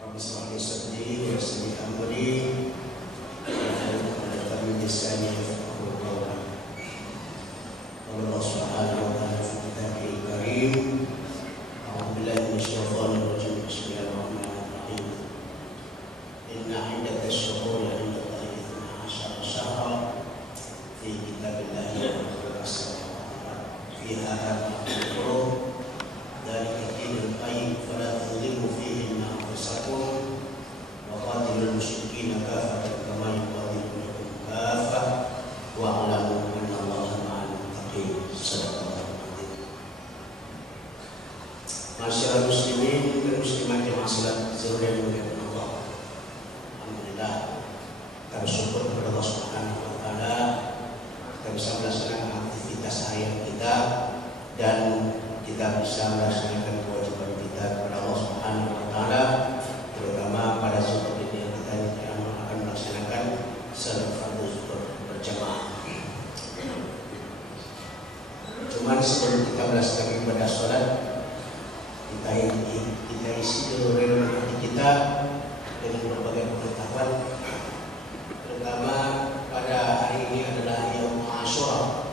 Rabbi shrah li sadri wa yassir li amri wahlul 'uqdatam min lisani yafqahu qawli. Allah Subhanahu wa ta'ala fi kitabihil karim. A'udzu billahi minasyaitonir rajim. Bismillahirrahmanirrahim. Inna 'iddatash shuhuri 'inda Allahi 12 syahran fi kitabillahi wa fiha arba'atun hurum. Dzalika dinul qayyim fala tadhlimu fihinna anfusakum wa qatilul musyrikina kaffatan kama yuqatilukum kaffah wa'lamu anna Allaha ma'al muttaqin. Shadaqallahu adzim. Masyaallah muslimin dan muslimat yang salat zuhur yang dimuliakan Allah. Alhamdulillah, kita bersyukur kepada Allah Subhanahu wa taala kita bisa melaksanakan aktivitas harian kita dan kita bisa melaksanakan kewajiban kita kepada Allah Subhanahu wa taala, terutama pada zuhur ini yang kita akan melaksanakan salat fardu zuhur berjamaah. Cuman sebelum kita melaksanakan ibadah salat, kita isi dulu hati kita dengan berbagai pengetahuan. Terutama pada hari ini adalah Yaum Asyura.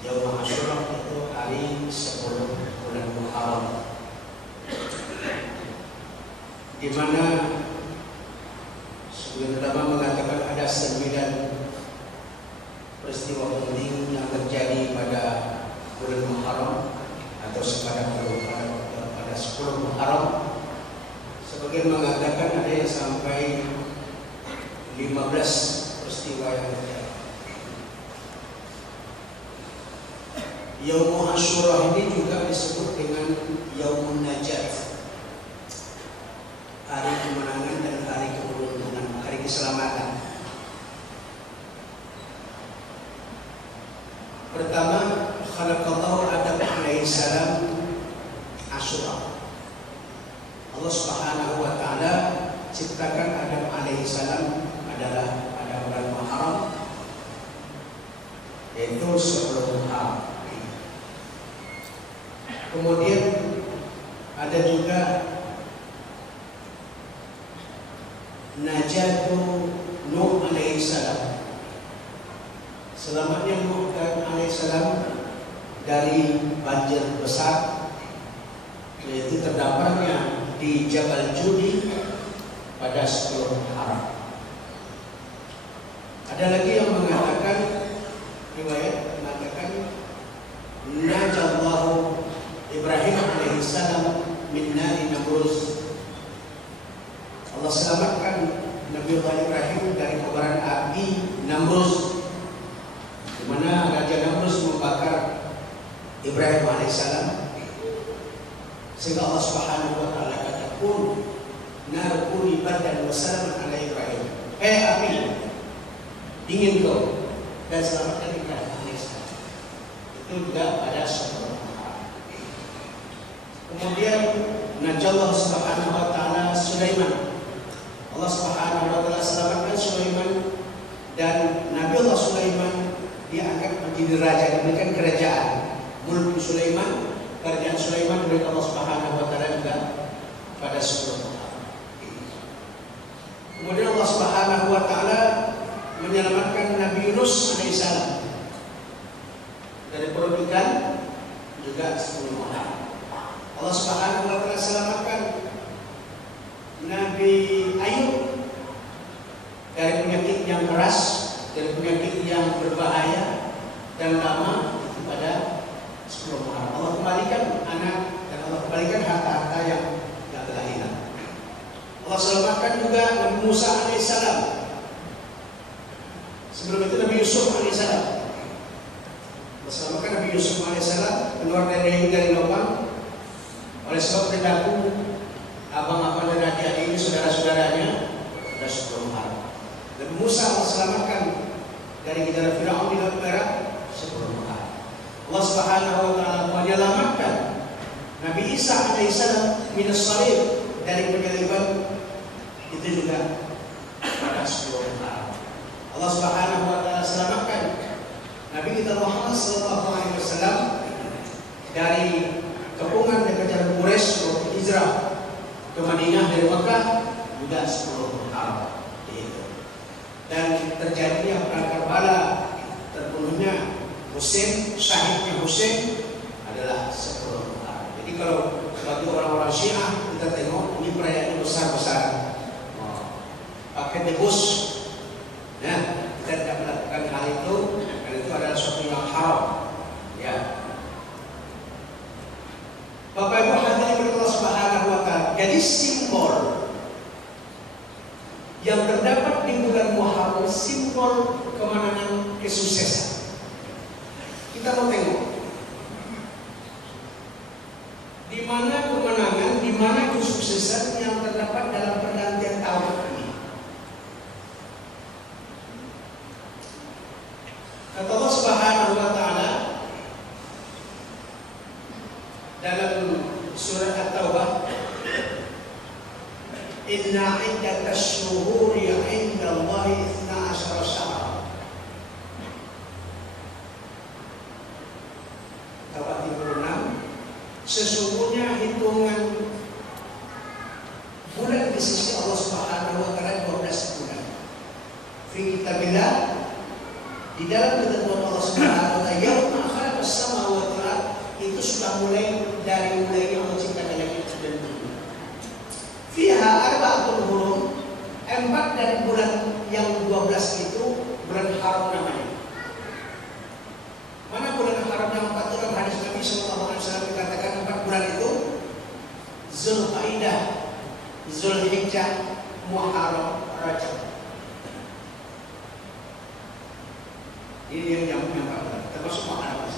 Yaum Asyura itu hari 10 bulan Muharram, di mana sebelum pertama mengatakan ada 9 peristiwa penting yang terjadi pada bulan Muharram atau pada 10 Muharram. Sebagian mengatakan ada yang sampai 15 peristiwa yang terjadi. Yaum Asyura ini juga disebut dengan Yaumun Najat, hari kemenangan dan hari keberuntungan, hari keselamatan. Pertama, khalaqallahu Adam alaihi salam Asyura. Allah Subhanahu wa taala ciptakan Adam alaihi salam adalah pada bulan Muharram, yaitu 10 Muharram. Kemudian ada juga Najatu Nuh alaihi salam, selamatnya Nuh alaihi salam dari banjir besar, yaitu terdamparnya di Jabal Judi pada 10 Muharram. Ada lagi yang mengatakan, riwayat mengatakan najallahu Ibrahim alaihi salam min nari Namruz. Allah selamatkan Nabi Allah Ibrahim dari kobaran api Namruz, di mana Raja Namruz membakar Ibrahim alaihi salam, sehingga Allah Subhanahu wa taala kata kun nar kuni bardan wa salaman ala Ibrahim. Api, dingin kau dan selamatkan Ibrahim alaihi salam. Itu juga pada 10. Kemudian najallahu Subhanahu wa taala Sulaiman. Allah Subhanahu wa taala selamatkan Sulaiman, dan Nabi Allah Sulaiman diangkat menjadi raja, diberikan kerajaan. Mulk Sulaiman, kerajaan Sulaiman oleh Allah Subhanahu wa taala juga pada 10 Muharram. Kemudian Allah Subhanahu wa taala menyelamatkan Nabi Yunus alaihissalam dari perut ikan, juga 10 Muharram. Allah Subhanahu wa taala selamatkan Nabi Ayub dari penyakit yang keras, dari penyakit yang berbahaya dan lama, itu pada 10 Muharram. Allah kembalikan anak dan Allah kembalikan harta-harta yang telah hilang. Allah selamatkan juga Nabi Musa alaihissalam. Sebelum itu Nabi Yusuf alaihissalam. Allah selamatkan Nabi Yusuf alaihissalam keluar dari lubang. Oleh sebab perilaku abang-abang dan adik-adik ini, saudara-saudaranya, pada 10 Muharram. Nabi Musa Allah selamatkan dari kejaran Firaun di Laut Merah 10 Muharram. Allah Subhanahu wa taala menyelamatkan Nabi Isa alaihissalam minas salib, dari penyaliban, itu juga pada 10 Muharram. Allah Subhanahu wa taala selamatkan Nabi kita Muhammad sallallahu alaihi wasallam dari kepungan dan kejaran Quraisy waktu hijrah ke Madinah dari Mekah juga 10 Muharram. Dan terjadinya perang Karbala, terbunuhnya Husain, syahidnya Husain adalah 10 Muharram. Jadi kalau bagi orang-orang Syiah kita tengok ini perayaan besar-besaran, pakai debus, nah kita tidak melakukan hal itu karena itu adalah sesuatu yang haram. Ya, Bapak Ibu hadirin Allah Subhanahu wa Ta'ala. Jadi simbol yang terdapat di bulan Muharram, simbol kemenangan, kesuksesan. Kita mau tengok di mana kemenangan, di mana kesuksesan yang terdapat dalam pergantian tahun ini. Kata Allah Subhanahu wa Ta'ala dalam surat At-Taubah, Inna iddatash shuhuri 'inda Allahi 12 syahra. Taubah 36. Sesungguhnya hitungan bulan di sisi Allah Subhanahu wa Ta'ala 12 bulan. Fi kitabillah, di dalam ketentuan Allah Subhanahu wa Ta'ala, yauma khalaqas samawati wal ardh, itu sudah mulai dari mulai Allah ciptakan langit dan bumi. Fiha arba'atul hurum, 4 dari bulan yang 12 itu bulan haram namanya. Mana bulan haram yang 4 dalam hadis Nabi SAW dikatakan 4 bulan itu Zulqa'dah, Zulhijjah, Muharram, Rajab. Ini yang 4 bulan, termasuk Muharram.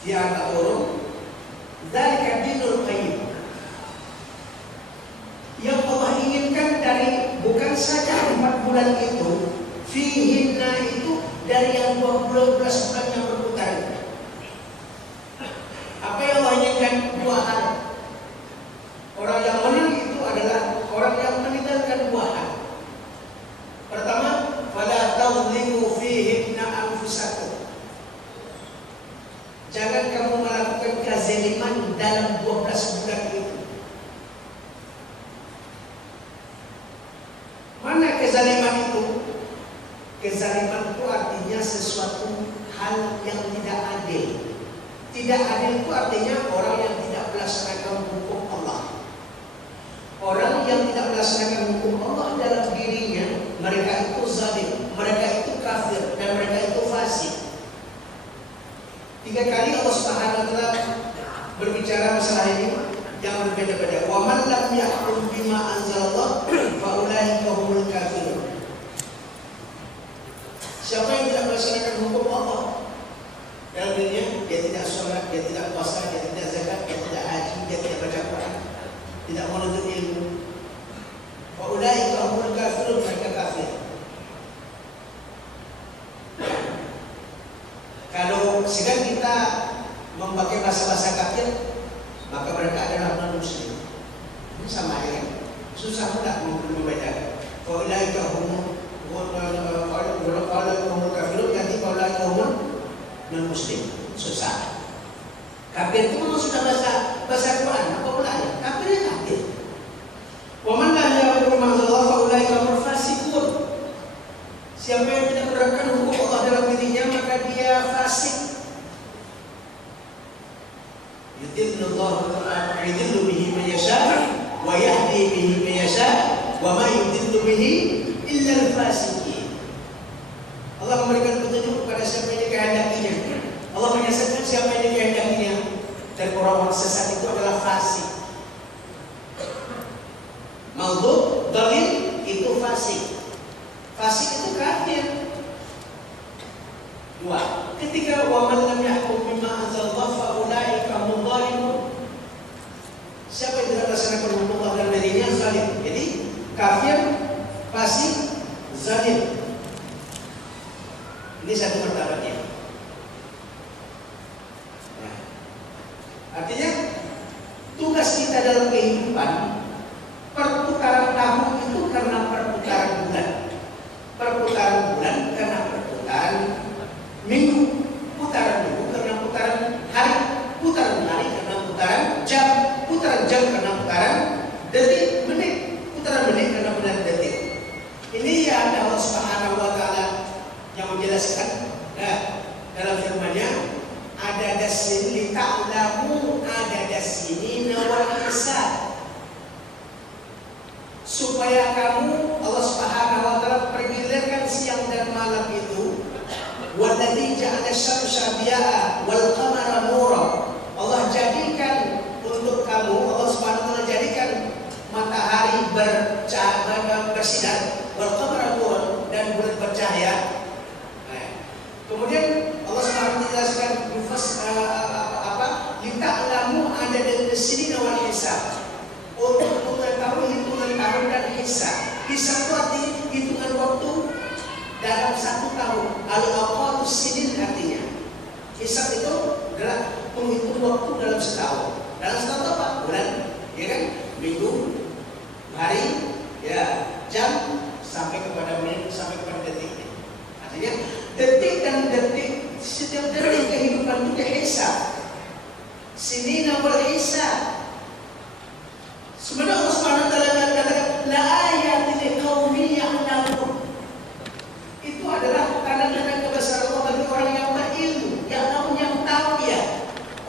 Fiha ta'urun dzalika dinul qayyim. Yang Allah inginkan dari bukan saja 4 bulan itu, fihinna itu dari yang 12 bulan yang berputar. Apa yang Allah inginkan? 2 hal. Orang yang menang itu adalah orang yang meninggalkan 2 hal. Pertama, fala tadhlimu fihinna anfusakum. Jangan kamu melakukan kezaliman dalam 12 bulan itu. Mana kezaliman itu? Kezaliman itu artinya sesuatu hal yang tidak adil. Tidak adil itu artinya orang yang tidak melaksanakan hukum Allah. Orang yang tidak melaksanakan hukum Allah dalam dirinya, mereka itu zalim, mereka itu kafir, dan mereka itu fasik. 3 kali Allah Subhanahu wa Ta'ala berbicara masalah ini yang berbeda-beda. Wa man lam yahkum bima anzalallah fa ulaika humul kafirun. Siapa yang tidak melaksanakan hukum Allah dalam dirinya, dia tidak sholat, dia tidak puasa, dia tidak zakat, dia tidak haji, dia tidak baca Quran, tidak menuntut ilmu. Fa ulaika humul kafirun, mereka kafir. Kalau sedang kita memakai bahasa-bahasa kafir, maka mereka adalah non-muslim. Ini sama aja kan? Susah pula membedakan. Faulaika humul kafirun, nanti faulaika humul non-muslim. Susah. Kafir itu memang sudah bahasa Quran. Apa pula ya? Kafirnya kafir. Wa man la ya'budu ma Allah faulaika humul fasiqun. Siapa yang tidak menerapkan hukum Allah dalam dirinya, maka dia fasik. Yudillu bihi man yasha wa yahdi bihi man yasha wa ma yudillu bihi illa al-fasiqin. Allah memberikan petunjuk kepada siapa yang dikehendakinya. Allah menyesatkan siapa yang dikehendakinya. Dan orang-orang sesat itu adalah fasik. Maghdub, dhalil itu fasik. Fasik itu kafir. 2. Ketika wa man lam yahkum bima anzalallahu fa ulaika humul zalimun. Siapa yang tidak melaksanakan hukum Allah dalam dirinya zalim. Jadi kafir, fasik, zalim. Ini satu martabatnya. Nah, artinya tugas kita dalam kehidupan, perputaran tahun itu karena perputaran bulan. Perputaran bulan karena perputaran minggu, putaran minggu karena putaran hari, putaran hari karena putaran jam karena putaran detik, menit. Ini ya Allah Subhanahu wa taala yang menjelaskan dalam firman-Nya, ada dasin li ta'lamu ada dasini wal hisab. Supaya kamu, Allah Subhanahu wa taala pergilirkan siang dan malam itu. Walladzi ja'ala asy-syamsa diya'a wal qamara nura. Allah jadikan untuk kamu, Allah Subhanahu wa taala jadikan matahari bersinar, wal qamara nura, dan bulan bercahaya. Kemudian Allah Subhanahu wa taala jelaskan lita'lamu ada di sini wal hisab. Untuk mengetahui hitungan tahun dan hisab. Hisab itu artinya hitungan waktu dalam 1 tahun. Al-aqalus sinin artinya. Hisab itu adalah penghitung waktu dalam setahun. Dalam setahun apa? Bulan, ya kan? Minggu, hari, ya, jam, sampai kepada menit, sampai kepada detik. Artinya detik dan detik, setiap detik kehidupan itu dihisab. Sinina wal hisab. Sebenarnya Allah Subhanahu wa taala katakan la ayatin liqaumin ya'lamun. Itu adalah tanda-tanda kebesaran Allah bagi orang yang berilmu, yang tahu ya.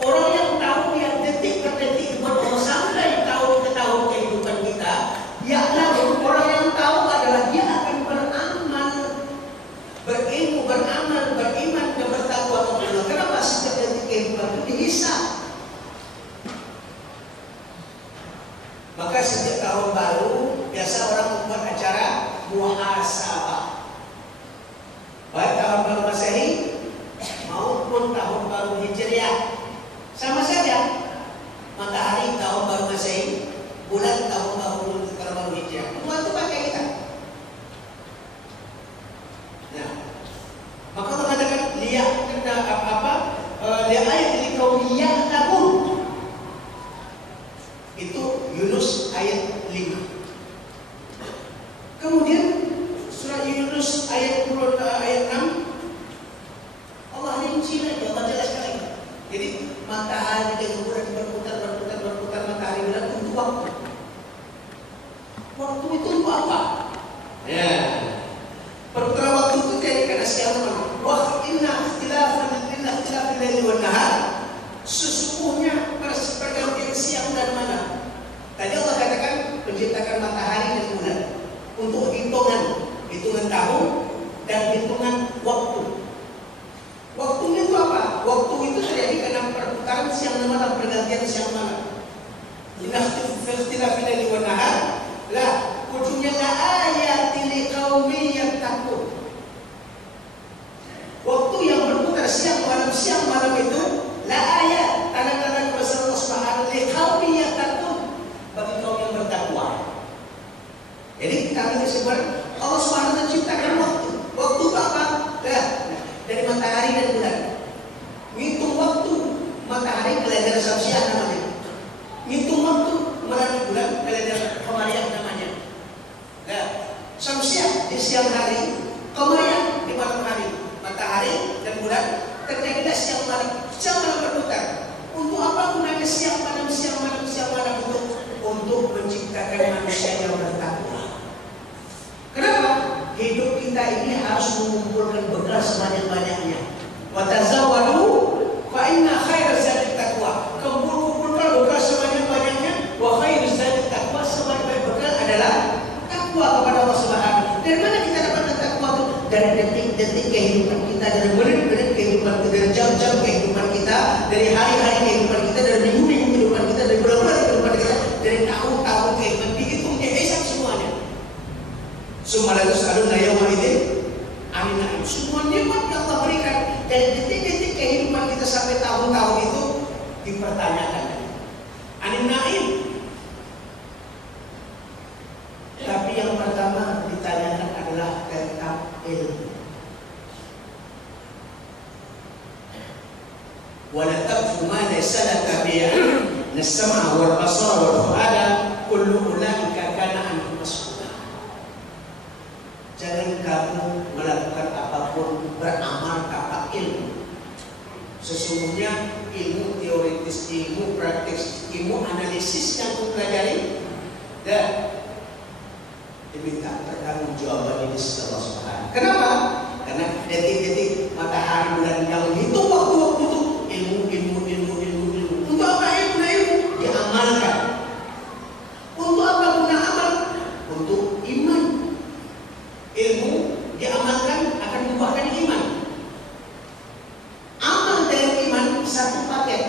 Orang yang tahu ya detik per detik sampai tahun ke tahun kehidupan kita. Ya'lamun, orang yang tahu adalah dia akan beramal, berilmu, beramal, beriman dan bertakwa kepada Allah. Kenapa setiap detik kehidupan itu dihisab? Maka setiap tahun baru biasa orang membuat acara muhasabah. Baik tahun baru Masehi maupun tahun baru Hijriah, sama saja. Matahari tahun baru Masehi, bulan tahun baru Hijriah. Semua itu pakai kita. Nah, maka Allah katakan lihat ayat ini kaum ya'lamun. Itu Yunus ayat 5. Kemudian surah Yunus ayat 6 Allah rinci lagi, Allah jelaskan lagi. Jadi matahari dan bulan berputar matahari bulan untuk waktu. Waktu itu untuk apa? Ya. Perputaran waktu itu dari karena siang malam. Wa inna ikhtilafal laili wan nahar. Sesungguhnya pergantian siang dan malam. Tadi Allah katakan menciptakan matahari dan bulan untuk hitungan tahun dan hitungan waktu. Waktunya itu apa? Waktu itu terjadi karena perputaran siang dan malam, pergantian siang malam. Ikhtilafil laili wan nahar. Lah, ujungnya la ayatin liqaumin yattaqun. Waktu yang berputar siang malam itu la ayat, tanda-tanda kebesaran Allah Subhanahu wa taala liqaumin yattaqun, bagi kaum yang bertakwa. Jadi kami disebut Allah Subhanahu wa taala ciptakan waktu. Waktu apa? Dari matahari dan bulan. Ngitung waktu matahari kalender Syamsiah namanya. Ngitung waktu bulan kalender Qamariyah namanya. Syamsiah di siang hari, Qamariyah di malam hari. Matahari dan bulan terjadilah siang malam berputar. Untuk apa gunanya siang malam untuk menciptakan manusia yang bertakwa. Kenapa? Hidup kita ini harus mengumpulkan bekal sebanyak-banyaknya. Wa tazawwadu fa inna khairaz zadi taqwa. Kumpulkan bekal sebanyak-banyaknya. Wa khairuz zadi taqwa, sebaik-baik bekal adalah takwa kepada Allah Subhanahu. Dari mana kita dapatkan takwa itu? Dari detik-detik kehidupan kita, dari menit-menit kehidupan kita, dari jam-jam kehidupan kita, dari hari-hari kehidupan kita, dari minggu-minggu kehidupan kita, dari bulan-bulan kehidupan kita, dari tahun-tahun kehidupan, dihitung, dihisab semuanya. Semua itu selalu yawma idzin anin na'im. Semua nikmat yang Allah berikan dari detik-detik kehidupan kita sampai tahun-tahun itu dipertanyakan. Anin na'im. Tapi yang pertama ditanyakan adalah tentang ilmu. Wala taqfu ma laysa laka bihi as-sam'a wal basara wal fu'ada kullu ulaika kana anhu mas'ula. Jangan kamu melakukan apapun beramal tanpa ilmu. Sesungguhnya ilmu teoritis, ilmu praktis, ilmu analisis yang kamu pelajari dan diminta pertanggung jawaban di sisi Allah Subhanahu. Kenapa? Karena detik-detik matahari bulan yang hitung waktu itu ilmu. Untuk apa ilmu? Diamalkan. Untuk apa guna amal? Untuk iman. Ilmu diamalkan akan membuahkan iman. Amal dan iman satu paket.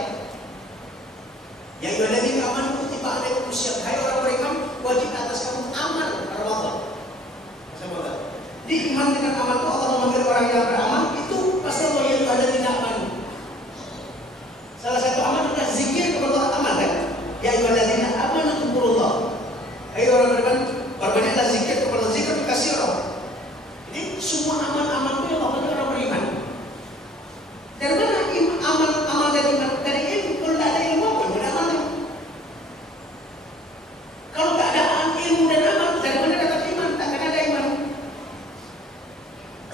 Ya ayyuhalladzina amanu kutiba alaikumusiyam, hai orang beriman, wajib atas kamu amal Ramadan. Semoga di iman dengan amal itu Allah memanggil orang yang beramal itu pasti Allah yang ada di amal. Salah satu amal adalah zikir kepada Allah, amal kan? Ya ayyuhalladzina amanu dzkurullah. Hai orang beriman, perbanyaklah zikir kepada Allah, zikir dikasih orang. Jadi semua amal-amal itu yang Allah orang beriman. Dan mana amal dan iman dari ilmu? Kalau tidak ada ilmu apa? Tidak ada amal. Kalau tidak ada ilmu dan amal, dari mana dapat iman? Tak akan ada iman.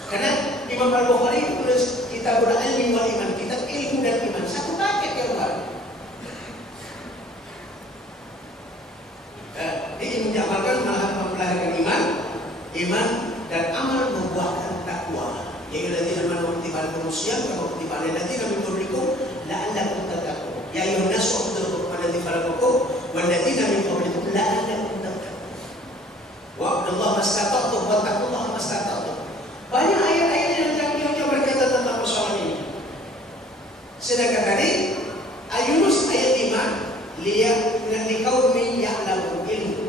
Karena Imam Al-Bukhari tulis Kitabul Ilmi wal Iman, kitab ilmu dan iman, satu paket yang baru. Di ilmu diamalkan malah melahirkan iman dan amal membuahkan takwa. Ya ayyuhalladzina amanu kutiba alaikumusiyam kama kutiba alal ladzina min qablikum la'allakum tattaqun. Ya ayyuhan nasu u'budu alladzi khalaqakum wal ladzina min qablikum la'allakum tattaqun. Wa Allahu mastata'tum wa taqullaha mastata'tum. Banyak ayat-ayat yang berkaitan tentang persoalan ini. Sedangkan tadi Yunus ayat 5 liqaumin ya'lamun ilmu.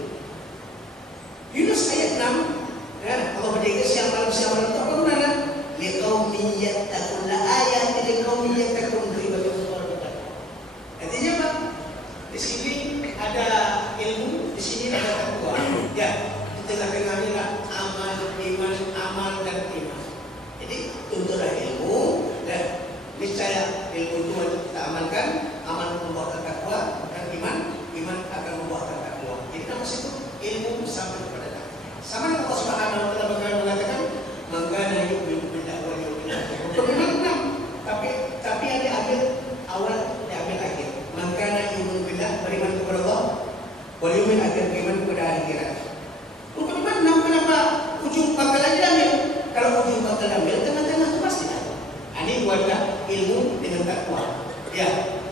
Yunus ayat 6 Allah berkata siapa itu apa gunanya? Liqaumin yattaqun, la ayat liqaumin yattaqun artinya apa? Di sini ada ilmu, di sini ada takwa. Ya, di tengah-tengahnya lah amal dan iman. Jadi tunturlah ilmu dan niscaya ilmu itu wajib kita amalkan, amal membuahkan takwa dan iman akan membuahkan takwa. Jadi nama itu ilmu sampai kepada takwa. Sama dengan Allah Subhanahu wa taala mengatakan mangkana yu'minu billahi wal yawmil akhir. Memang tapi ada akhir awal dan akhir. Mangkana yu'minu billahi, beriman kepada Allah, wal yawmil akhir, beriman kepada hari akhirat. Bagaimana kenapa ujung pangkalan diambil? Kalau ujung pangkalan diambil, tengah-tengah itu pasti ada. Ini buatlah ilmu dengan takwa. Ya,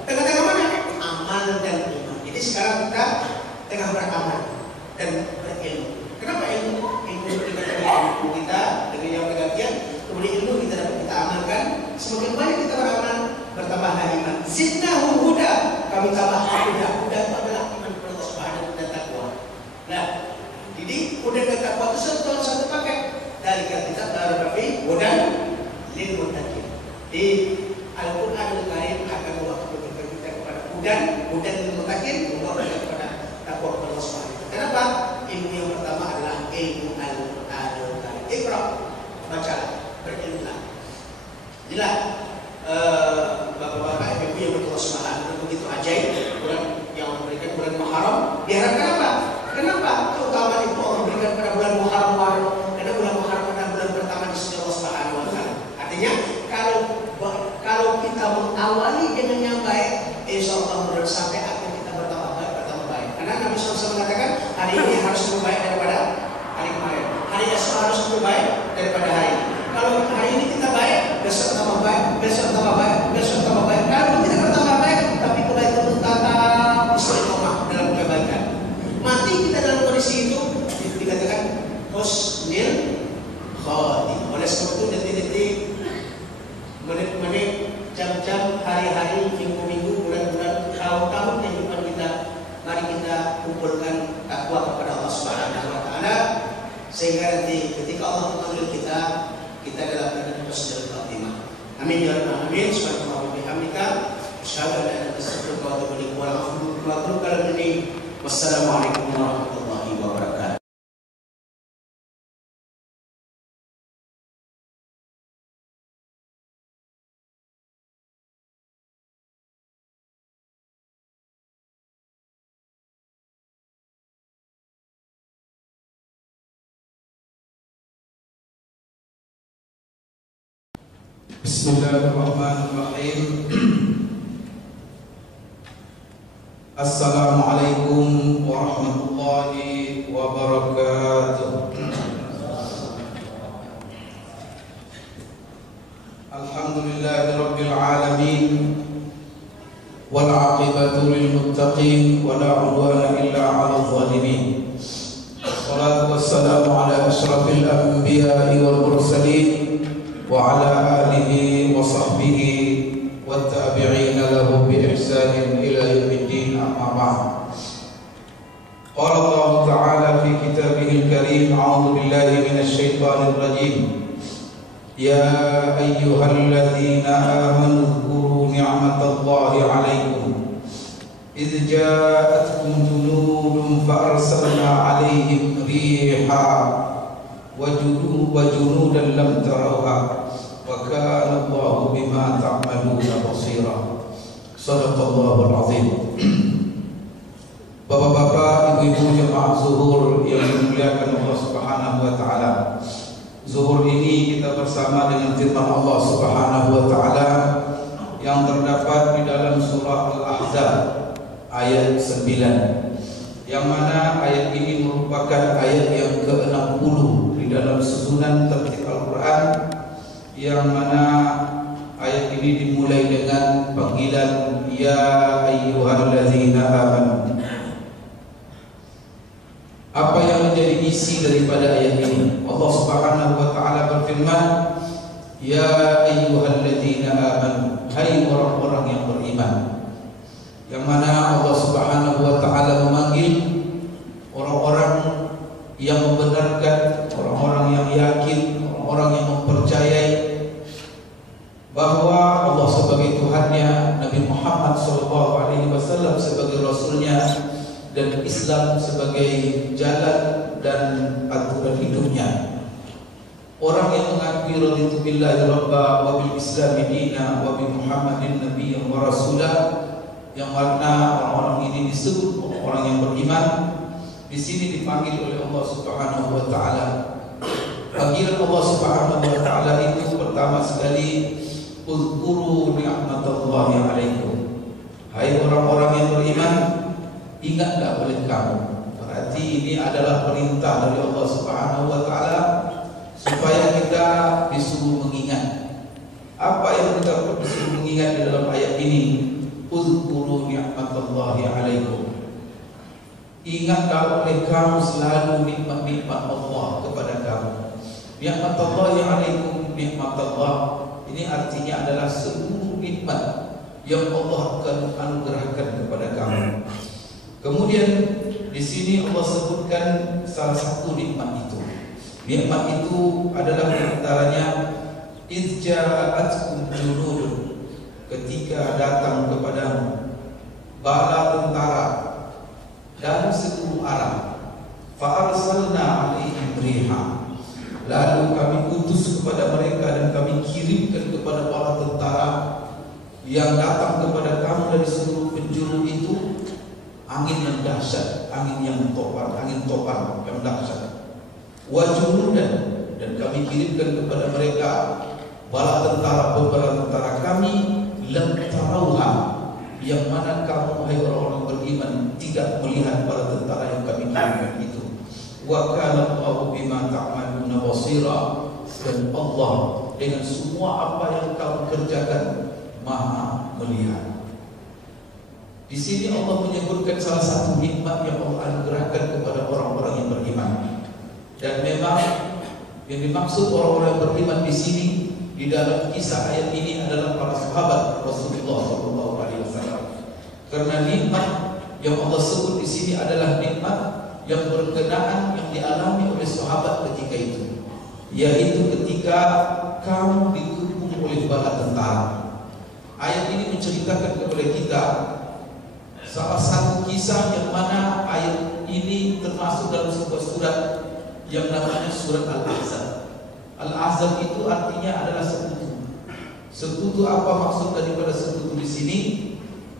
tengah-tengah mana? Amal dan iman. Jadi sekarang kita tengah beramal dan berilmu. Kenapa ilmu? Ilmu kita dengan yang perhatian, kemudian ilmu kita dapat kita amalkan. Semakin banyak kita beramal, bertambahlah iman. Zidnahum huda, kami tambah huda. Huda itu adalah iman kepada Allah Subhanahu dan takwa. Nah, jadi huda dan takwa itu satu paket. Dari kita Rabbi hudan lil muttaqin. Di Al-Qur'an Al-Karim akan membawa kita kepada hudan lil muttaqin, membawa kita kepada takwa kepada Allah Subhanahu. Kenapa? Ilmu yang pertama adalah ilmu Al-Qur'an Al-Karim. Iqra, baca, berilmulah. Inilah bapak-bapak ibu yang berdoa subhanallah begitu ajaib bulan yang memberikan bulan Muharram. Diharapkan apa? Kenapa keutamaan itu Allah berikan pada bulan Muharram? Karena bulan Muharram adalah bulan pertama di sisi Allah Subhanahu wa taala. Artinya kalau kita mengawali dengan yang baik, insyaallah sampai akhir kita bertambah baik. Karena Nabi SAW mengatakan hari ini harus lebih baik daripada hari kemarin. Hari esok harus lebih baik daripada hari ini. Kalau hari ini kita baik, besok tambah baik, besok tambah baik, besok tambah baik. Kalau tidak bertambah baik, tapi kebaikan itu tetap istiqomah dalam kebaikan. Mati kita dalam kondisi itu dikatakan husnul khatimah. Oleh sebab itu detik-detik, menit-menit, jam-jam, hari-hari, minggu-minggu, bulan-bulan, tahun-tahun kehidupan kita, mari kita kumpulkan takwa kepada Allah Subhanahu wa taala sehingga nanti ketika Allah memanggil kita dalam keadaan husnul khatimah. Amin ya rabbal alamin. Subhanallah wa bihamdika asyhadu an la ilaha illa anta astaghfiruka wa atubu ilaik. Wassalamualaikum warahmatullahi wabarakatuh. Bismillahirrahmanirrahim. Assalamualaikum warahmatullahi wabarakatuh. والسلام على أشرف الأنبياء والمرسلين وعلى آله وصحبه والتابعين لهم بإحسان إلى يوم الدين. أما بعد. قال الله تعالى في كتابه الكريم: أعوذ بالله من الشيطان الرجيم. يا أيها الذين آمنوا اذكروا نعمة الله عليكم إذ جاءتكم جنود فأرسلنا عليهم ريحا وجنودا لم تروها وكان الله بما تعملون بصيرا. صدق الله العظيم. Bapak-bapak, ibu-ibu jemaah zuhur yang dimuliakan Allah Subhanahu wa taala. Zuhur ini kita bersama dengan firman Allah Subhanahu wa taala yang terdapat di dalam surah Al-Ahzab ayat 9, yang mana ayat ini merupakan ayat yang ke-60 di dalam susunan tertib Al-Quran, yang mana ayat ini dimulai dengan panggilan ya ayyuhalladzina amanu. Apa yang menjadi isi daripada ayat ini? Allah Subhanahu wa taala berfirman, ya ayyuhalladzina amanu, hai orang-orang yang beriman. Yang mana Allah Subhanahu wa taala memanggil orang-orang yang membenarkan, orang-orang yang yakin, orang-orang yang mempercayai bahwa Allah sebagai Tuhannya, Nabi Muhammad SAW sebagai Rasulnya, dan Islam sebagai jalan dan aturan hidupnya. Orang yang mengakui raditu billahi rabba wa bil islami dina wa bi Muhammadin nabiyyan wa rasulah, yang mana orang-orang ini disebut orang yang beriman, di sini dipanggil oleh Allah Subhanahu wa taala. Panggilan Allah Subhanahu wa taala itu pertama sekali, uzkuru ni'matallahi 'alaikum. Hai orang-orang yang beriman, ingatlah oleh kamu. Berarti ini adalah perintah dari Allah Subhanahu wa taala supaya kita disuruh mengingat. Apa yang kita disuruh mengingat di dalam ayat ini? Uzkuru ni'matallahi 'alaikum. Ingatlah oleh kamu selalu nikmat-nikmat Allah kepada kamu. Ni'matallahi 'alaikum, nikmatallah ini artinya adalah seluruh nikmat yang Allah akan anugerahkan kepada kamu. Kemudian di sini Allah sebutkan salah satu nikmat itu. Nikmat itu adalah diantaranya idz ja'atkum junudun, ketika datang kepadamu bala tentara dari seluruh arah. Fa arsalna 'alaihim riha, lalu kami utus kepada mereka dan kami kirimkan kepada para tentara yang datang kepada kamu dari seluruh penjuru itu angin yang dahsyat, angin yang topan, angin topan yang dahsyat. Wa junudan, dan kami kirimkan kepada mereka bala tentara, beberapa tentara kami, lam tarauha, yang mana kamu hai orang-orang beriman tidak melihat para tentara yang kami kirimkan itu. Wa kana Allahu bima ta'maluna basira, dan Allah dengan semua apa yang kamu kerjakan Maha melihat. Di sini Allah menyebutkan salah satu nikmat yang Allah anugerahkan kepada orang-orang yang beriman. Dan memang yang dimaksud orang-orang yang beriman di sini di dalam kisah ayat ini adalah para sahabat Rasulullah SAW. Karena nikmat yang Allah sebut di sini adalah nikmat yang berkenaan yang dialami oleh sahabat ketika itu, yaitu ketika kamu dikepung oleh bala tentara. Ayat ini menceritakan kepada kita salah satu kisah yang mana ayat ini termasuk dalam sebuah surat yang namanya surat Al-Ahzab. Al-Ahzab itu artinya adalah sekutu. Sekutu, apa maksud daripada sekutu di sini?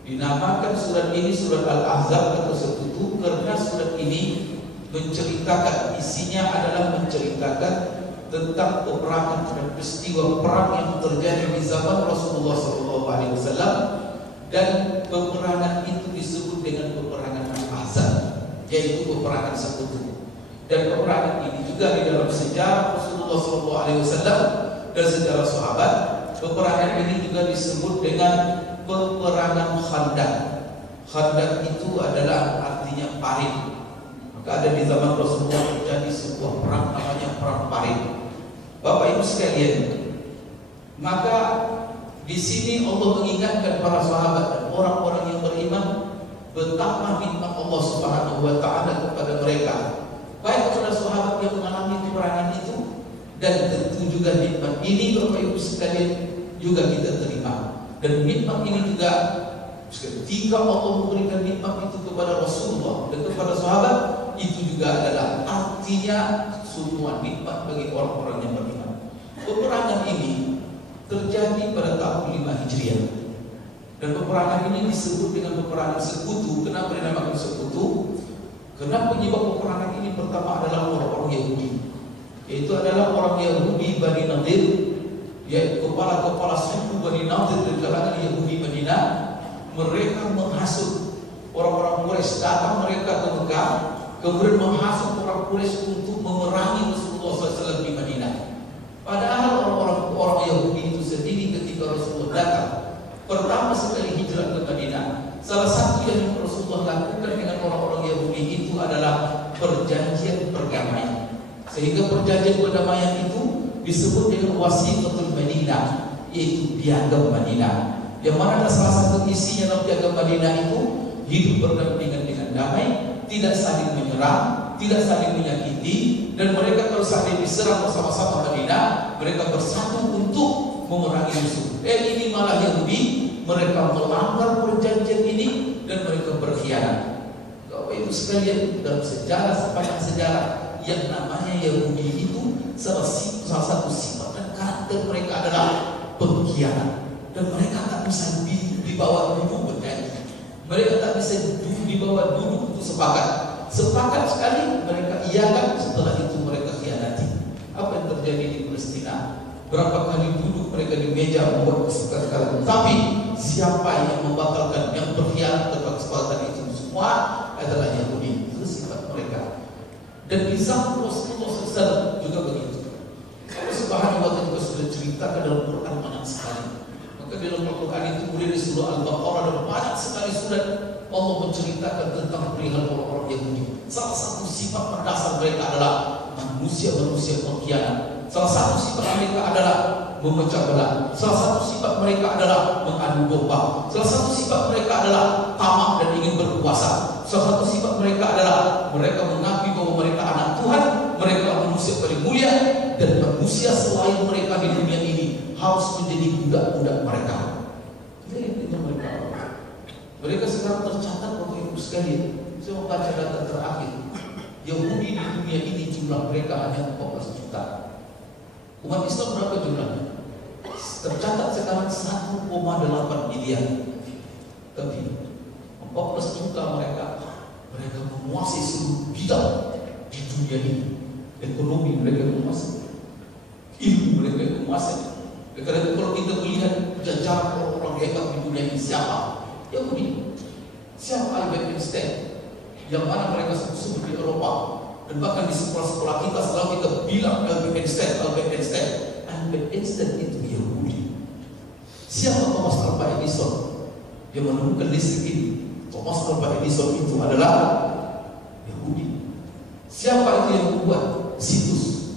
Dinamakan surat ini surat Al-Ahzab atau sekutu karena surat ini menceritakan, isinya adalah menceritakan tentang peperangan dan peristiwa perang yang terjadi di zaman Rasulullah SAW, dan peperangan itu disebut dengan peperangan Al-Ahzab, yaitu peperangan sekutu. Dan peperangan ini juga di dalam sejarah Rasulullah SAW dan sejarah sahabat, peperangan ini juga disebut dengan peperangan Khandaq. Khandaq itu adalah artinya parit. Maka ada di zaman Rasulullah terjadi sebuah Bapak Ibu sekalian, maka di sini Allah mengingatkan para sahabat dan orang-orang yang beriman betapa nikmat Allah Subhanahu wa taala kepada mereka. Baik kepada sahabat yang mengalami peperangan itu, dan tentu juga nikmat ini Bapak Ibu sekalian juga kita terima. Dan nikmat ini juga ketika Allah memberikan nikmat itu kepada Rasulullah dan kepada sahabat, itu juga adalah artinya semua nikmat bagi orang-orang yang beriman. Peperangan ini terjadi pada tahun 5 Hijriah. Dan peperangan ini disebut dengan peperangan sekutu. Kenapa dinamakan sekutu? Karena penyebab peperangan ini pertama adalah orang-orang Yahudi. Yaitu adalah orang Yahudi Bani Nadir, yaitu kepala-kepala suku Bani Nadir dari kalangan Yahudi Madinah. Mereka menghasut orang-orang Quraisy, datang mereka ke Mekah, kemudian menghasut orang Quraisy untuk memerangi Rasulullah SAW di Madinah. Padahal orang Yahudi itu sendiri ketika Rasulullah datang pertama sekali hijrah ke Madinah, salah satu yang Rasulullah lakukan dengan orang-orang Yahudi itu adalah perjanjian perdamaian. Sehingga perjanjian perdamaian itu disebut dengan Wasiqatul Madinah, yaitu piagam Madinah. Yang mana ada salah satu isinya dalam piagam Madinah itu hidup berdampingan dengan damai, tidak saling menyerang, tidak saling menyakiti, dan mereka kalau saling diserang bersama-sama Madinah, mereka bersatu untuk memerangi musuh. Ini malah Yahudi, mereka melanggar perjanjian ini dan mereka berkhianat. Bapak Ibu sekalian, dalam sejarah, sepanjang sejarah, yang namanya Yahudi itu salah satu sifat dan karakter mereka adalah pengkhianat. Dan mereka tak bisa dibawa duduk berjanji. Mereka tak bisa dibawa duduk untuk sepakat sekali mereka iakan, setelah itu mereka khianati. Apa yang terjadi di Palestina? Berapa kali duduk mereka di meja membuat kesepakatan, tapi siapa yang membatalkan, yang berkhianat terhadap kesepakatan itu semua adalah Yahudi. Itu sifat mereka. Dan di zaman Rasulullah SAW juga begitu. Allah Subhanahu wa taala sudah ceritakan dalam Quran banyak sekali. Maka dalam Al-Quran itu kemudian di surah Al-Baqarah dan banyak sekali surat Allah menceritakan tentang perihal orang-orang Yahudi. Salah satu sifat mendasar mereka adalah manusia-manusia pengkhianat. Salah satu sifat mereka adalah memecah belah. Salah satu sifat mereka adalah mengadu domba. Salah satu sifat mereka adalah tamak dan ingin berkuasa. Salah satu sifat mereka adalah mereka mengakui bahwa mereka anak Tuhan, mereka manusia paling mulia, dan manusia selain mereka di dunia ini harus menjadi budak-budak mereka. Itu mereka. Mereka sekarang tercatat Bapak Ibu sekalian. Saya membaca data terakhir. Yahudi di dunia ini jumlah mereka hanya 14 juta. Umat Islam berapa jumlahnya? Tercatat sekarang 1,8 miliar. Tapi 14 juta mereka menguasai seluruh bidang di dunia ini. Ekonomi mereka menguasai, ilmu mereka menguasai. Karena kalau kita melihat jajaran orang-orang hebat di dunia ini siapa? Yahudi. Siapa Albert Einstein? Yang mana mereka sebut di Eropa, dan bahkan di sekolah-sekolah kita selalu kita bilang Albert Einstein itu Yahudi. Siapa Thomas Alva Edison yang menemukan listrik ini? Thomas Alva Edison itu adalah Yahudi. Siapa itu yang membuat situs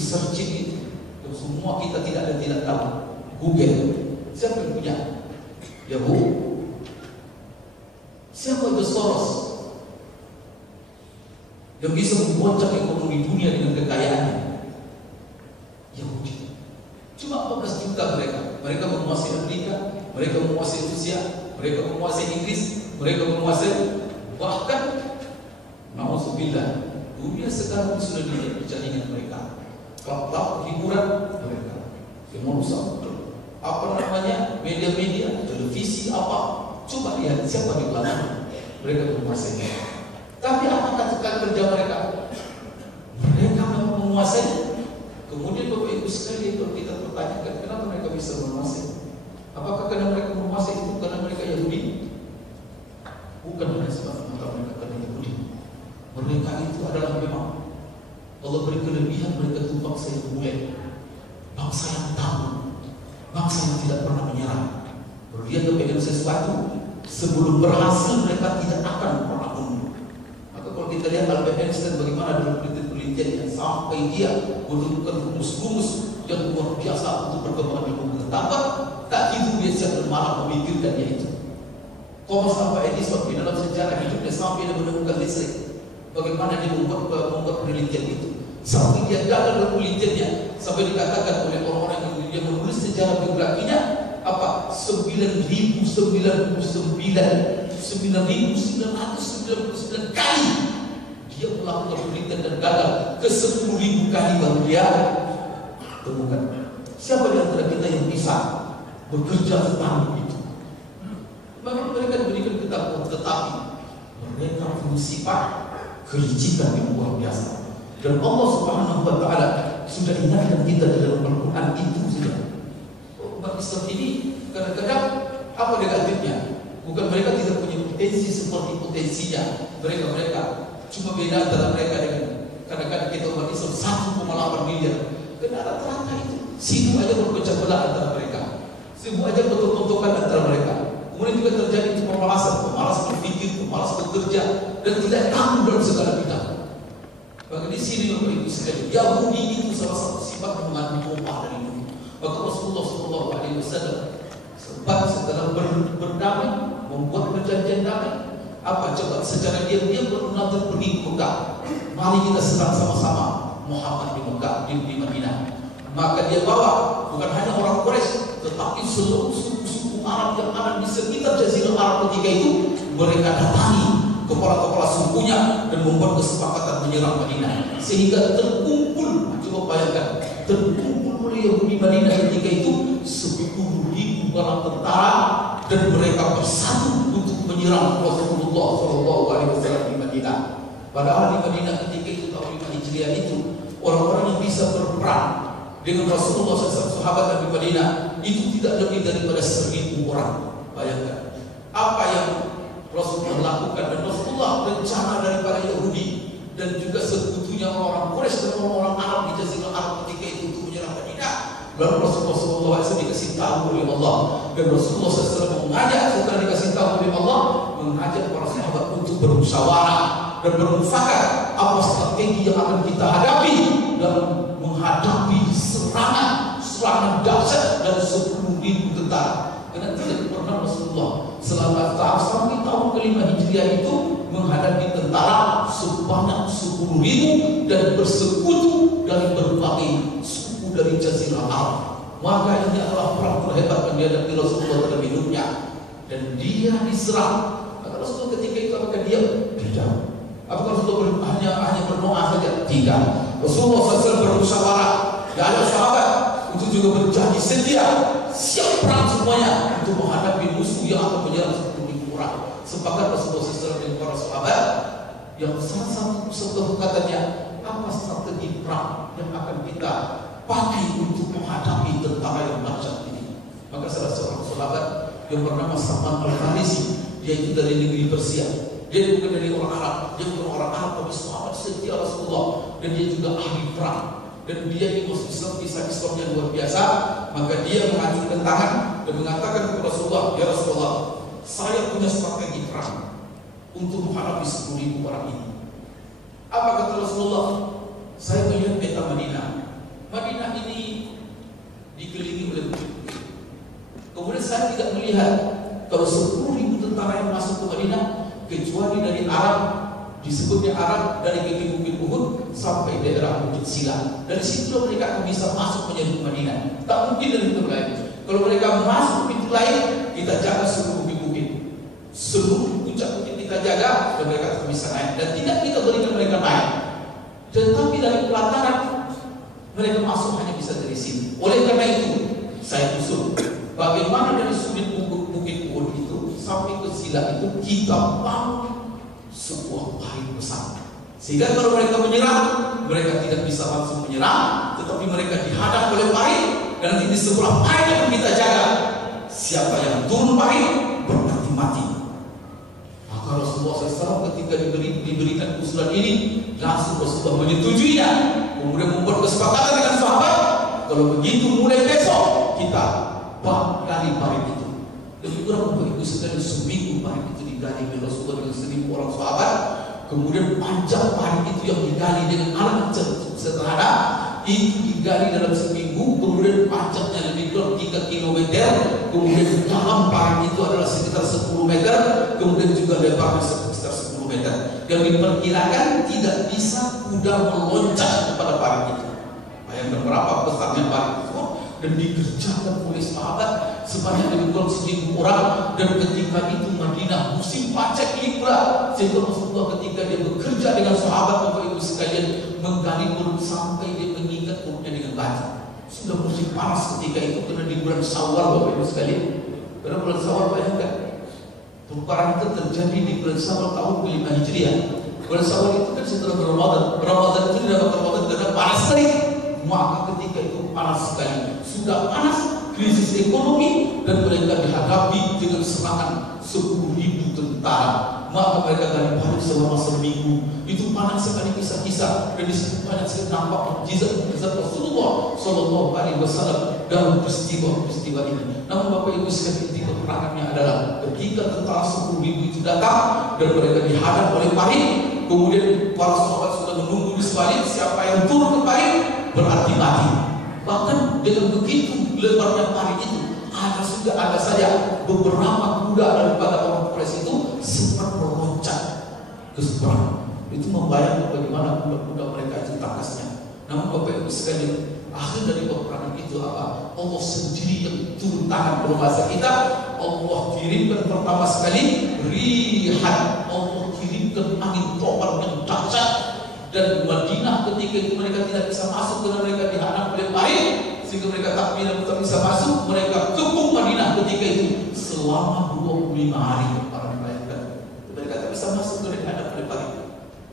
searching itu? Yang semua kita tidak tahu. Google. Siapa yang punya? Yahudi. Siapa itu Soros yang bisa membonceng ekonomi dunia dengan kekayaannya? Yahudi. Cuma 14 juta mereka menguasai Amerika, mereka menguasai Rusia, mereka menguasai Inggris, mereka menguasai, bahkan na'udzubillah, dunia sekarang sudah di jaringan mereka. Klub hiburan mereka yang merusak media-media, televisi apa. Coba lihat siapa di belakang mereka menguasai. Tapi apakah kerja mereka? Mereka memang menguasai. Kemudian Bapak Ibu sekalian, kalau kita pertanyakan kenapa mereka bisa menguasai? Apakah karena mereka menguasai itu karena mereka Yahudi? Bukan hanya sebab mereka karena Yahudi. Mereka itu adalah memang Allah beri kelebihan, mereka itu bangsa yang mulia, bangsa yang tahu, bangsa yang tidak pernah menyerah. Kalau dia kepengen sesuatu, sebelum berhasil mereka tidak akan pernah mundur. Maka kalau kita kita lihat Albert Einstein bagaimana dalam penelitian sampai dia menemukan rumus-rumus yang luar biasa untuk perkembangan ilmu pengetahuan. Tak tidur dia siap dan malam memikirkan dia itu. Thomas Alva Edison di dalam sejarah hidupnya sampai dia menemukan listrik. Bagaimana dia membuat penelitian itu. Sampai dia gagal dalam penelitiannya, sampai dikatakan oleh orang-orang yang menulis sejarah biografinya apa 9.999 kali dia melakukan penelitian dan gagal, ke 10.000 kali baru dia temukan. Siapa di antara kita yang bisa bekerja tentang itu? Memang mereka diberikan ketakuan, tetapi mereka punya sifat kelicikan yang luar biasa. Dan Allah Subhanahu wa Ta'ala sudah ingatkan kita dalam Al-Quran itu sudah. Umat Islam ini kadang-kadang apa negatifnya? Bukan mereka tidak punya potensi seperti potensinya mereka cuma beda antara mereka dengan kadang-kadang kita umat Islam 1,8 miliar. Karena rata-rata itu sibuk aja berpecah belah antara mereka, sibuk aja bentuk-bentukan antara mereka. Kemudian juga terjadi pemalasan berpikir, pemalas bekerja, dan tidak tahu dalam segala bidang. Maka di sini Bapak Ibu sekalian, Yahudi itu salah satu sifat yang mengandung upah dari dunia. Maka Rasulullah SAW sempat setelah berdamai, membuat perjanjian damai. Apa coba secara diam-diam bernazar pergi ke Mekah. Mari kita serang sama-sama Muhammad di Mekah, di Madinah. Maka dia bawa bukan hanya orang Quraisy, tetapi seluruh suku-suku Arab yang ada di sekitar Jazirah Arab ketika itu. Mereka datangi kepala-kepala sukunya dan membuat kesepakatan menyerang Madinah, sehingga terkumpul, coba bayangkan, terkumpul oleh Yahudi Madinah ketika itu 10.000 bala tentara, dan mereka bersatu untuk menyerang Rasulullah SAW di Madinah. Padahal di Madinah ketika itu tahun 5 Hijriah itu orang-orang yang bisa berperang dengan Rasulullah SAW, sahabat Nabi Madinah itu tidak lebih daripada 1.000 orang. Bayangkan apa yang Rasulullah lakukan, dan Rasulullah rencana daripada Yahudi dan juga sekutunya orang Quraisy dan orang Arab di Jazirah Arab ketika itu untuk menyerang Madinah. Lalu Rasulullah SAW dikasih tahu oleh Allah, dan Rasulullah SAW mengajak, setelah dikasih tahu oleh Allah, mengajak para sahabat untuk bermusyawarah dan bermufakat apa strategi yang akan kita hadapi dalam menghadapi serangan dahsyat dari 10.000 tentara. Karena tidak pernah Rasulullah selama sampai tahun ke-5 Hijriah itu menghadapi tentara sebanyak 10.000 dan bersekutu dari berbagai suku dari Jazirah Arab. Maka ini adalah perang terhebat yang dihadapi Rasulullah dalam hidupnya, dan dia diserang. Maka Rasulullah ketika itu apakah diam? Tidak. Apakah Rasulullah hanya berdoa saja? Tidak. Rasulullah SAW bermusyawarah. Dan ada sahabat untuk juga berjanji setia, siap perang semuanya untuk menghadapi musuh yang akan menyerang 10.000 orang. Sepakat Rasulullah SAW dengan para sahabat, yang salah satu katanya, apa strategi perang yang akan kita pakai untuk menghadapi tentara yang dahsyat ini? Maka salah seorang sahabat yang bernama Salman Al-Farisi, dia itu dari negeri Persia. Dia bukan dari orang Arab, dia bukan orang Arab, tapi sahabat setia Rasulullah, dan dia juga ahli perang. Dan dia ini Islam, kisah Islamnya luar biasa. Maka dia mengacungkan tangan dan mengatakan kepada Rasulullah, ya Rasulullah, saya punya strategi perang untuk menghadapi 10.000 orang ini. Apa kata Rasulullah? Saya melihat peta Madinah. Madinah ini dikelilingi oleh bukit. Kemudian saya tidak melihat kalau 10.000 tentara yang masuk ke Madinah, kecuali dari Arab, disebutnya Arab, dari kaki Bukit Uhud sampai daerah Bukit Sila. Dari situ mereka akan bisa masuk menyerbu Madinah. Tak mungkin dari pintu lain. Kalau mereka masuk pintu lain, kita jaga seluruh bukit-bukit, seluruh puncak bukit kita jaga, dan mereka akan bisa naik. Dan tidak kita berikan mereka naik. Tetapi dari pelataran mereka masuk hanya bisa dari sini. Oleh karena itu, saya usul bagaimana dari sudut Bukit Uhud itu sampai ke Sila itu kita bangun sebuah parit besar, sehingga kalau mereka menyerang, mereka tidak bisa langsung menyerang, tetapi mereka dihadap oleh parit, dan nanti di sebelah parit yang kita jaga, siapa yang turun parit berarti mati. Maka Rasulullah SAW ketika diberikan usulan ini, langsung Rasulullah menyetujuinya, kemudian membuat kesepakatan dengan sahabat, kalau begitu mulai besok kita gali parit itu. Lebih kurang Bapak Ibu sekalian, seminggu parit itu digali oleh Rasulullah dengan 1.000 orang sahabat. kemudian panjang pari itu yang digali dengan alat sederhana, itu digali dalam seminggu, kemudian panjangnya lebih kurang 3 km, kemudian dalam pari itu adalah sekitar 10 meter, kemudian juga lebarnya sekitar 10 meter. Yang diperkirakan tidak bisa kuda meloncat kepada pari itu. Bayangkan berapa besarnya pari itu, dan dikerjakan oleh sahabat sebanyak lebih kurang 1.000 orang. Dan ketika itu Madinah musim paceklik pula, sehingga Rasulullah ketika dia bekerja dengan sahabat, Bapak Ibu sekalian, menggali perut sampai dia mengikat perutnya dengan batu. Sudah musim panas ketika itu, karena di bulan Syawal, Bapak Ibu sekalian. Karena bulan Syawal, bayangkan peperangan itu terjadi di bulan Syawal tahun ke-5 Hijriah. Bulan Syawal itu kan setelah Ramadan. Ramadan itu tidak Ramadan karena panas sekali. Maka ketika itu panas sekali, sudah panas, krisis ekonomi, dan mereka dihadapi dengan serangan 10.000 tentara. Maka mereka dari balik selama seminggu. Itu banyak sekali kisah-kisah, dan disitu banyak sekali nampak mukjizat Rasulullah Sallallahu Alaihi Wasallam dalam peristiwa-peristiwa ini. Namun Bapak Ibu sekalian, inti peperangannya adalah ketika tentara 10.000 itu datang dan mereka dihadap oleh parit, kemudian para sahabat sudah menunggu di sebalik, siapa yang turun ke parit berarti mati. Bahkan dengan begitu lebarnya parit itu, ada saja beberapa kuda daripada orang Quraisy itu sempat meloncat ke seberang. Itu membayangkan bagaimana kuda-kuda mereka itu takasnya. Namun Bapak Ibu sekalian, akhir dari peperangan itu apa? Allah sendiri yang turun tangan. Kalau bahasa kita, Allah kirimkan pertama sekali rihan, Allah kirimkan angin topan yang dahsyat. Dan Madinah ketika itu mereka tidak bisa masuk karena mereka dihadap oleh parit, sehingga mereka tak bisa masuk. Mereka kepung Madinah ketika itu selama 25 hari. Para bayangkan, mereka tak bisa masuk karena dihadap oleh parit.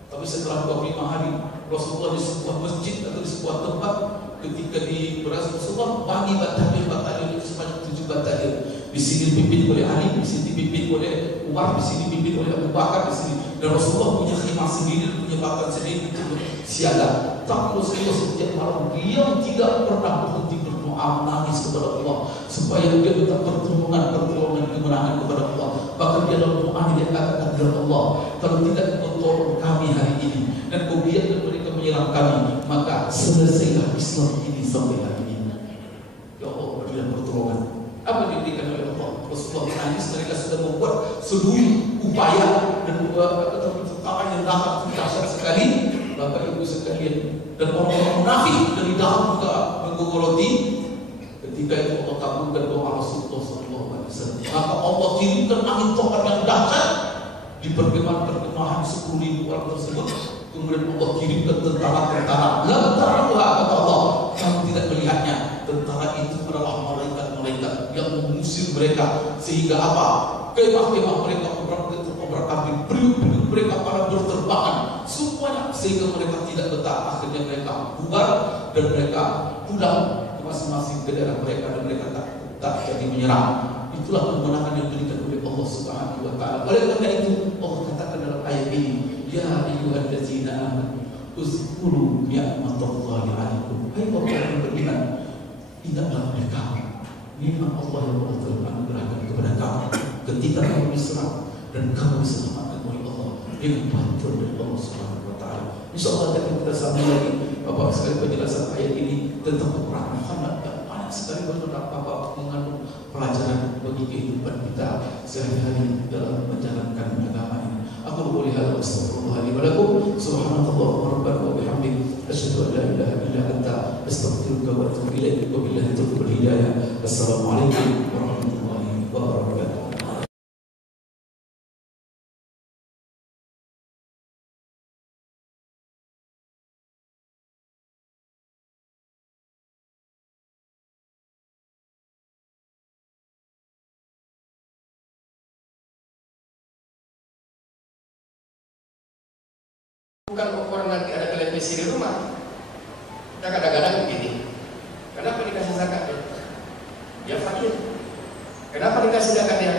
Tapi setelah 25 hari, Rasulullah di sebuah masjid atau di sebuah tempat, ketika di Rasulullah bagi batalion itu sebanyak 7 batalion. Di sini dipimpin oleh Ali, di sini dipimpin oleh Umar, di sini dipimpin oleh Abu Bakar, di sini. Dan Rasulullah punya khimah sendiri, punya bakar sendiri untuk siaga. Tapi Rasulullah setiap malam dia tidak pernah berhenti berdoa, menangis kepada Allah supaya dia minta pertolongan kemenangan kepada Allah. Bahkan dia dalam doa dia katakan, ya Allah, kalau tidak Engkau tolong kami hari ini dan Kau biarkan mereka menyerang kami, maka selesailah Islam ini sampai hari ini. Ya Allah, berilah pertolongan. Apa yang diberikan oleh Allah? Rasulullah menangis. Mereka sudah membuat seluruh upaya dan tentara yang datang dahsyat sekali, Bapak Ibu sekalian. Dan orang-orang munafik dari dalam juga menggogoloti. Ketika itu Allah kabulkan doa Rasulullah SAW. Maka Allah kirimkan angin topan yang dahsyat di perkemahan 10.000 orang tersebut. Kemudian Allah kirimkan tentara-tentara. Tentara kata Allah, kamu tidak melihatnya. Tentara itu adalah malaikat yang mengusir mereka, sehingga apa? Kemah-kemah mereka obrak-abrik, periuk-periuk mereka pada berterbangan semuanya, sehingga mereka tidak betah. Akhirnya mereka bubar dan mereka pulang ke masing-masing ke daerah mereka, dan mereka tak jadi menyerang. Itulah kemenangan yang diberikan oleh Allah Subhanahu wa Ta'ala. Oleh karena itu Allah katakan dalam ayat ini, ya ayyuhallazina amanu uzkuru ni'matallahi 'alaikum. Hai orang yang beriman, ingatlah oleh kamu nikmat Allah yang Allah telah anugerahkan kepada kamu ketika kamu diserang dan kamu diselamatkan oleh Allah dengan bantuan dari Allah Subhanahu wa Ta'ala. Insyaallah kita sambung lagi Bapak sekali penjelasan ayat ini tentang peperangan Khandaq. Banyak sekali Bapak mengandung pelajaran bagi kehidupan kita sehari-hari dalam menjalankan agama ini. Aku boleh hal astagfirullah li wa lakum subhanallahi wa bihamdihi asyhadu an la ilaha illa anta astaghfiruka wa atubu ilaik wa billahi taufiq wal hidayah. Assalamualaikum warahmatullahi wabarakatuh. Bukan ukuran nanti ada televisi di rumah. Kita kadang-kadang begini, kenapa dikasih zakat dia? Dia fakir. Kenapa dikasih zakat dia?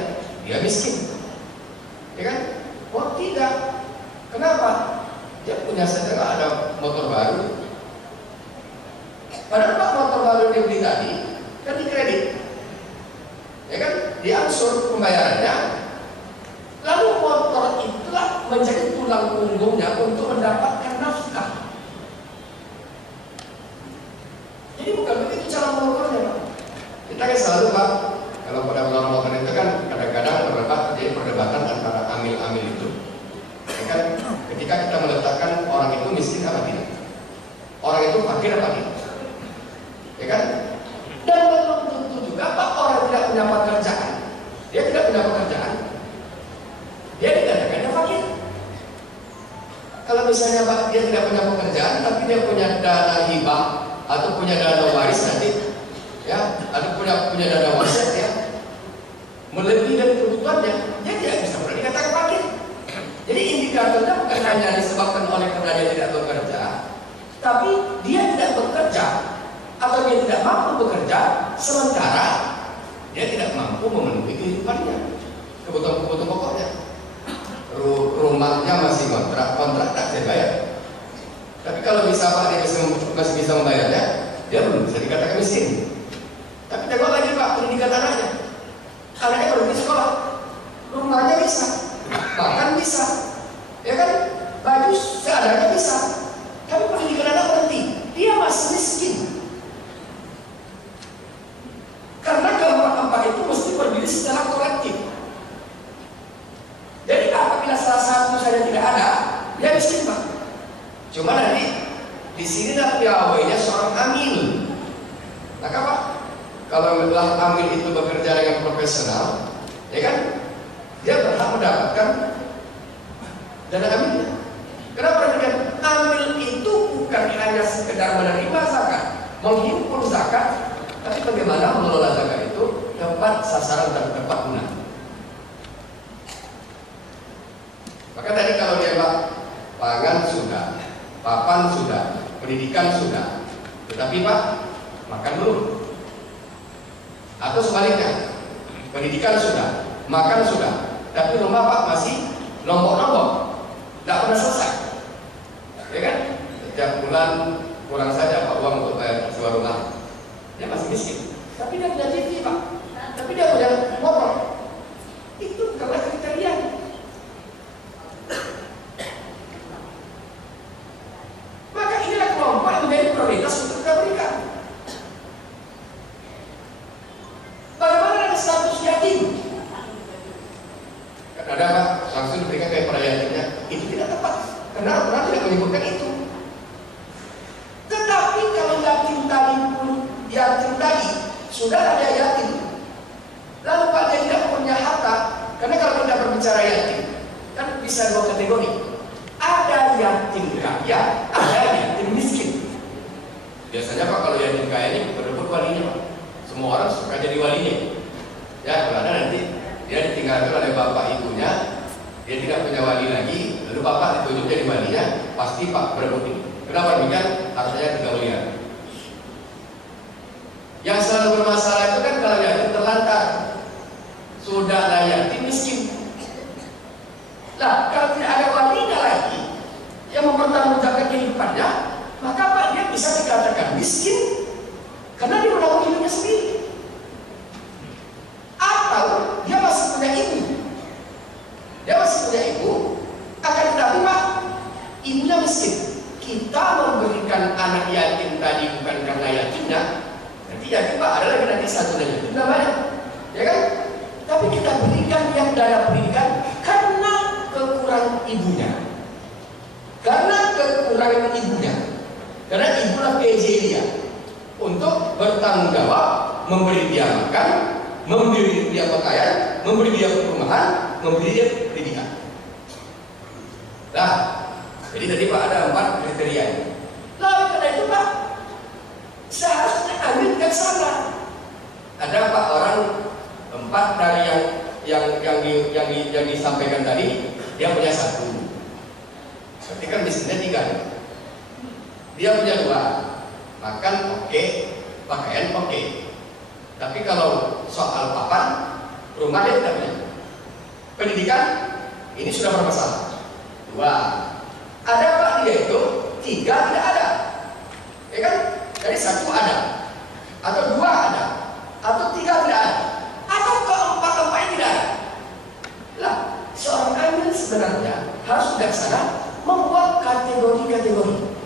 Dia miskin. Ya kan? Oh tidak. Kenapa? Dia punya saudara ada motor baru. Padahal pak motor baru dia beli tadi kan di kredit. Ya kan? Diangsur pembayarannya. Lalu motor itulah menjadi tulang punggung Kita kan selalu Pak, kalau pada bulan Ramadan itu kan kadang-kadang terjadi perdebatan antara amil-amil itu. Ya kan, ketika kita meletakkan orang itu miskin apa tidak, orang itu fakir apa tidak, ya kan? Dan belum tentu juga Pak orang tidak punya pekerjaan, dia tidak punya pekerjaan, dia dikatakan dia fakir. Kalau misalnya Pak dia tidak punya pekerjaan, tapi dia punya dana hibah atau punya dana waris nanti, ya, atau punya dana wasiat ya, melebihi dari kebutuhannya, dia tidak bisa pernah dikatakan fakir. Jadi indikatornya bukan hanya disebabkan oleh karena dia tidak bekerja, tapi dia tidak bekerja atau dia tidak mampu bekerja, sementara dia tidak mampu memenuhi kehidupannya, kebutuhan pokoknya. Rumahnya masih kontrak tak saya bayar. Tapi kalau bisa Pak dia masih bisa membayarnya, dia belum bisa dikatakan miskin. Tapi tengok lagi Pak pendidikan anaknya berhenti sekolah, rumahnya bisa, makan bisa, ya kan, baju seadanya bisa, tapi pendidikan anak berhenti, dia masih miskin. Karena keempat itu mesti berdiri secara kolektif. Jadi apabila salah satu saja tidak ada, dia miskin Pak. Cuma nanti di sini lah piawainya seorang amil. Maka Pak, kalau amil itu bekerja dengan profesional, ya kan, dia berhak mendapatkan dana amilnya. Kenapa demikian? Amil itu bukan hanya sekedar menerima zakat, menghimpun zakat, tapi bagaimana mengelola zakat itu tepat sasaran dan tepat guna. Maka tadi kalau dia Pak, pangan sudah, papan sudah, pendidikan sudah, tetapi Pak, makan belum. Atau sebaliknya, pendidikan sudah, makan sudah, tapi rumah Pak masih nombok-nombok, tidak pernah selesai, ya kan? Setiap bulan kurang saja Pak uang untuk bayar sewa rumah, dia masih miskin. Tapi dia punya TV Pak, tapi dia punya motor, itu bukanlah kriteria. Maka inilah kelompok yang menjadi prioritas untuk kita berikan. Bagaimana dengan status yatim? Ada Pak, langsung diberikan kepada yatimnya. Itu tidak tepat, karena Al-Quran tidak menyebutkan itu. Tetapi kalau yatim tadi sudah ada yatim, lalu Pak dia tidak punya harta, karena kalau kita berbicara yatim, kan bisa dua kategori. Ada yatim kaya, ada yatim miskin. Biasanya Pak kalau yatim kaya ini berebut walinya Pak. Semua orang suka jadi walinya. Ya, karena nanti dia ditinggalkan oleh bapak ibunya, dia tidak punya wali lagi, lalu bapak ditunjuk jadi walinya, pasti Pak berebut ini. Kenapa demikian? Hartanya 3 miliar. Yang selalu bermasalah itu kan kalau yatim terlantar, sudah lah yatim miskin. Nah, kalau tidak ada walinya lagi yang mempertanggungjawabkan kehidupannya, maka Pak dia bisa dikatakan miskin karena dia menanggung hidupnya sendiri. Atau dia masih punya ibu, akan tetapi Pak ibunya miskin. Kita memberikan anak yatim tadi bukan karena yatimnya, nanti yatim Pak ada lagi nanti satu lagi yatim namanya, ya kan? Tapi kita berikan yang dana pendidikan karena kekurangan ibunya, karena ibulah PJ dia untuk bertanggung jawab, memberi dia makan, memberi dia pakaian, memberi dia perumahan, memberi dia pendidikan. Nah, jadi tadi Pak ada 4 kriteria. Lalu karena itu Pak, seharusnya ambil ke sana. Ada 4 orang, 4 dari yang disampaikan tadi, dia punya 1. Berarti kan miskinnya 3. Dia punya 2, makan oke, pakaian oke. Tapi kalau soal papan, rumah dia tidak punya. Pendidikan, ini sudah bermasalah. 2. Ada Pak dia itu 3 tidak ada, ya kan? Jadi 1 ada, atau 2 ada, atau 3 tidak ada, atau keempat-empatnya tidak ada. Lah, seorang amil sebenarnya harus bijaksana membuat kategori-kategori.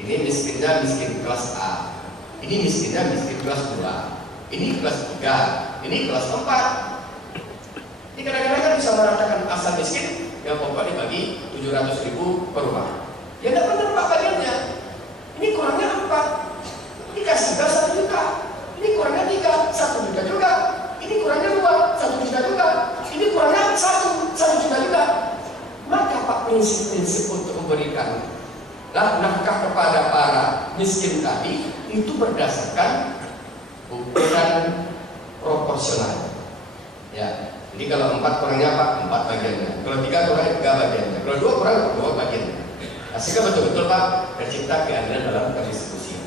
Ini miskinnya miskin kelas A, ini miskinnya miskin kelas 2, ini kelas 3, ini kelas 4. Ini kadang-kadang kan bisa meratakan asal miskin, yang pokoknya dibagi 700.000 per rumah. Ya tidak benar Pak bagiannya. Ini kurangnya 4, ini kasih 1 juta, ini kurangnya 3, 1 juta juga, ini kurangnya 2, 1 juta juga, ini kurangnya 1 juta juga. Maka Pak prinsip-prinsip untuk memberikan nafkah kepada para miskin tadi itu berdasarkan ukuran proporsional. Ya, jadi kalau 4 kurangnya apa? 4 bagiannya. Kalau 3 kurang 3 bagiannya. Kalau 2 kurang 2 bagiannya. Nah, sehingga betul-betul Pak tercipta keadilan dalam redistribusi.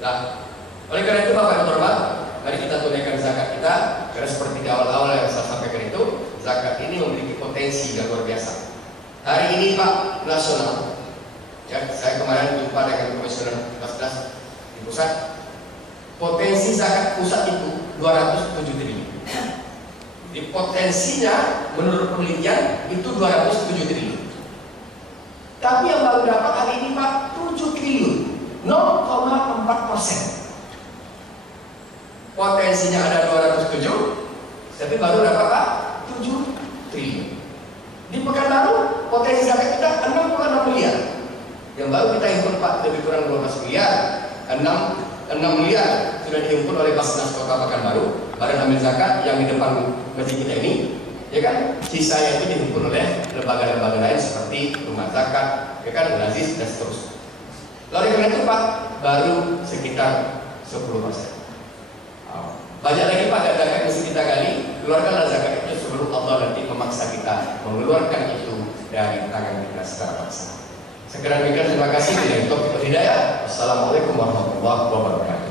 Nah, oleh karena itu Bapak Ibu terhormat, mari kita tunaikan zakat kita. Karena seperti di awal-awal yang saya sampaikan itu, zakat ini memiliki potensi yang luar biasa. Hari ini Pak nasional, ya, saya kemarin jumpa dengan komisioner Basnas di pusat. Potensi zakat pusat itu 207 triliun. Di potensinya menurut penelitian itu 207 triliun. Tapi yang baru dapat hari ini Pak 7 triliun, 0,4%. Potensinya ada 207, tapi baru dapat Pak 7 triliun. Di Pekanbaru potensi zakat kita 66 miliar. Yang baru kita himpun Pak lebih kurang 12 miliar. 6 miliar sudah dihimpun oleh Basnas Kota Pekanbaru, Badan Amil Zakat yang di depan masjid kita ini, ya kan? Sisanya itu dihimpun oleh lembaga-lembaga lain seperti Rumah Zakat, ya kan, Lazis dan seterusnya. Lalu karena itu Pak, baru sekitar 10%. Banyak lagi Pak zakat mesti kita gali. Keluarkanlah zakat itu sebelum Allah nanti memaksa kita mengeluarkan itu dari tangan kita secara paksa. Sekarang demikian, terima kasih. Bila itu hidayah. Wassalamualaikum warahmatullahi wabarakatuh.